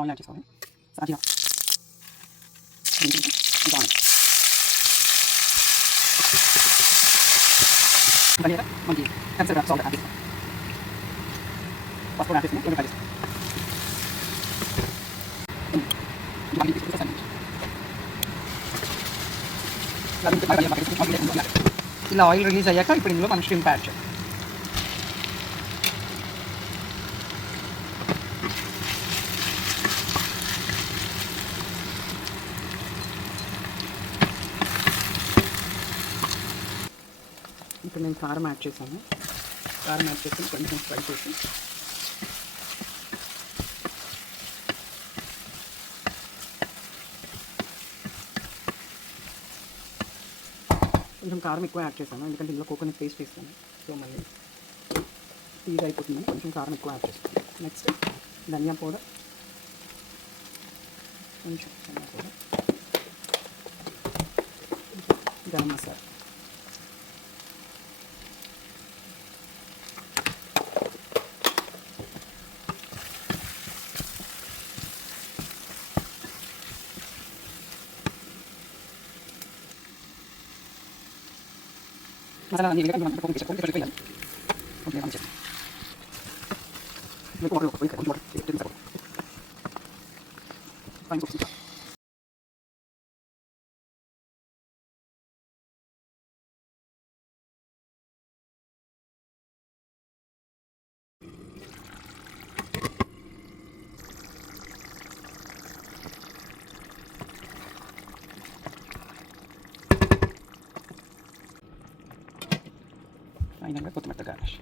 Oil add చేసుకోవాలి. సాజీరా ఇంకా ఆయిల్ ధనియా మనకి కన్సర్వ్ సాల్ట్ యాడ్ చేసుకోవాలి. పసుపు యాడ్ చేసుకుని ఫ్రై చేసుకోవాలి. ఇలా ఆయిల్ రిలీజ్ అయ్యాక ఇప్పుడు ఇందులో మనం షింప్ యాడ్ చేయాలి. ఇప్పుడు నేను కారం యాడ్ చేశాను. కారం యాడ్ చేసి కొంచెం ఫ్రై చేసి కొంచెం కారం ఎక్కువ యాడ్ చేశాను, ఎందుకంటే ఇందులో కోకోనట్ పేస్ట్ వేస్తాను. సో మళ్ళీ తీగ అయిపోతుందని కొంచెం కారం ఎక్కువ యాడ్ చేస్తాను. నెక్స్ట్ ధనియా పౌడర్, కొంచెం ధనియా పౌడర్, గరం మసాలా, మసాలా అన్ని వేయగా మనం కొంచెం వేయాలి. ఓకే మనం చేస్తాం. మీకు వాటర్ కొంచెం వాటర్ తింటారు. Fine cook. ఫైనల్గా కొత్తిమీర గార్నిష్.